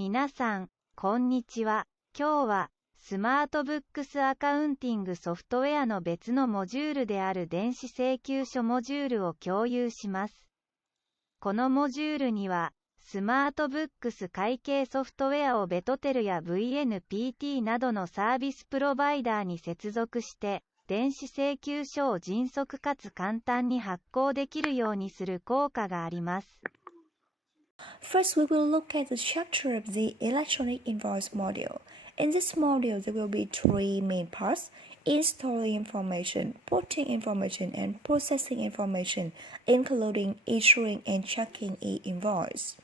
皆さん、こんにちは。今日は、SmartBooks アカウンティングソフトウェアの別のモジュールである電子請求書モジュールを共有します。このモジュールには、SmartBooks 会計ソフトウェアをベトテルや VNPT などのサービスプロバイダーに接続して、電子請求書を迅速かつ簡単に発行できるようにする効果があります。First, we will look at the structure of the electronic invoice module. In this module, there will be three main parts: installing information, putting information, and processing information, including issuing and checking E Invoiced.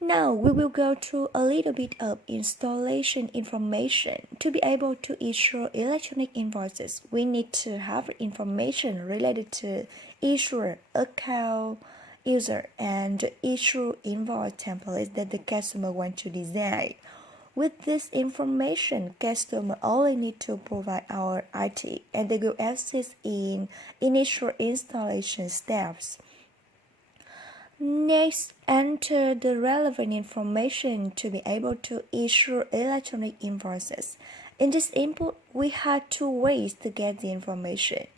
Now, we will go through a little bit of installation information. To be able to issue electronic invoices, we need to have information related to issuer, account, user, and issue invoice templates that the customer wants to design. With this information, customer only need to provide our IT, and they will assist in initial installation steps. Next, enter the relevant information to be able to issue electronic invoices. In this input, we have two ways to get the information.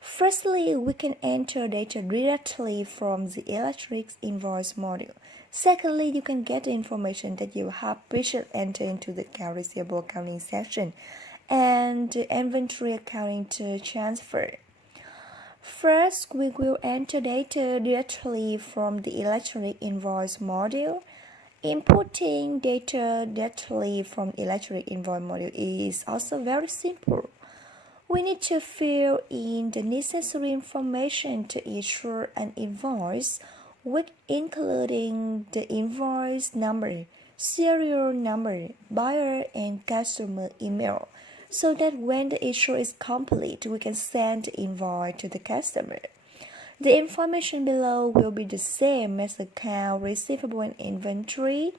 Firstly, we can enter data directly from the electronic invoice module. Secondly, you can get the information that you have previously entered into the account receivable accounting section and the inventory accounting to transfer. First, we will enter data directly from the electronic invoice module. Inputting data directly from electronic invoice module is also very simple. We need to fill in the necessary information to issue an invoice, with including the invoice number, serial number, buyer and customer email, so that when the issue is complete, we can send the invoice to the customer. The information below will be the same as account receivable and inventory.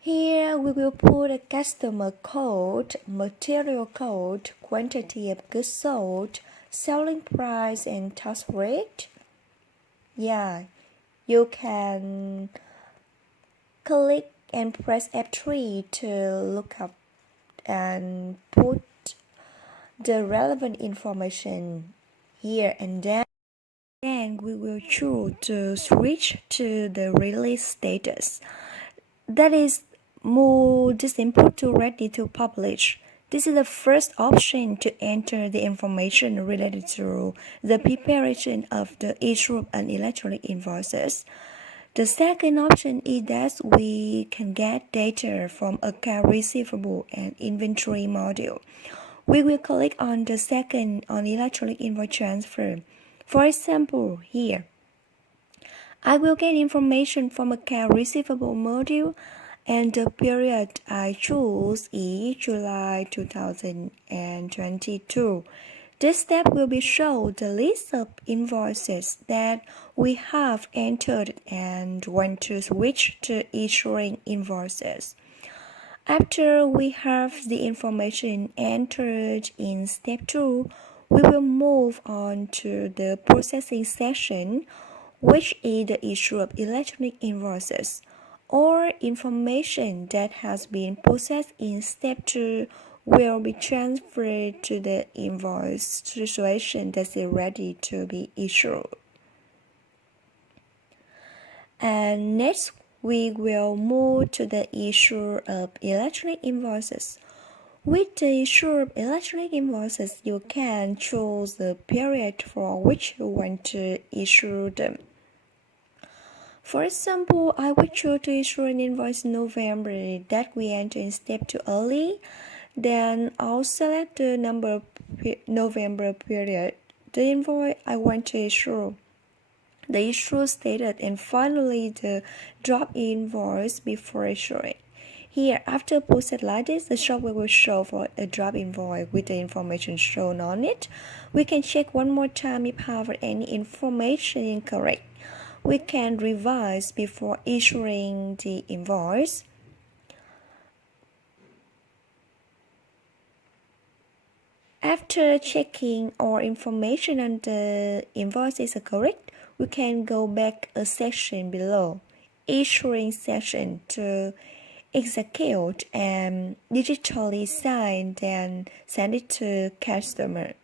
Here we will put a customer code, material code, quantity of goods sold, selling price, and tax rate. You can click and press F3 to look up and put the relevant information here, and then we will choose to switch to the release status. That is, move this input to ready to publish. This is the first option to enter the information related to the preparation of the issue of an electronic invoices. The second option is that we can get data from account receivable and inventory module. We will click on the second on electronic invoice transfer. For example, here, I will get information from account receivable module, and the period I choose is July 2022. This step will be show the list of invoices that we have entered and want to switch to issuing invoices. After we have the information entered in step 2, we will move on to the processing section, which is the issue of electronic invoices, or information that has been processed in step 2 will be transferred to the invoice situation that is ready to be issued. And next, we will move to the issue of electronic invoices. With the issue of electronic invoices, you can choose the period for which you want to issue them. For example, I will choose to issue an invoice in November that we enter in step 2 early. Then I'll select the number November period, the invoice I want to issue, the issue status, and finally the drop invoice before issuing. Here, after process like this, the software will show for a drop invoice with the information shown on it. We can check one more time if have any information incorrect. We can revise before issuing the invoice. After checking all information on the invoice is correct, we can go back a section below issuing session to execute and digitally sign and send it to customer.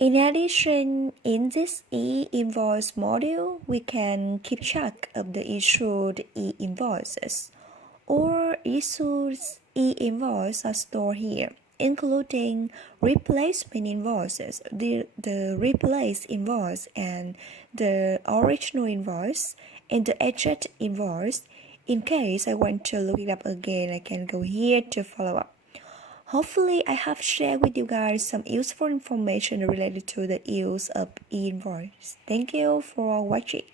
In addition, in this E Invoice module, we can keep track of the issued E invoices. All issued E invoices are stored here, including replacement invoices, the replaced invoice and the original invoice, and the edged invoice. In case I want to look it up again, I can go here to follow up. Hopefully, I have shared with you guys some useful information related to the use of E Invoice. Thank you for watching.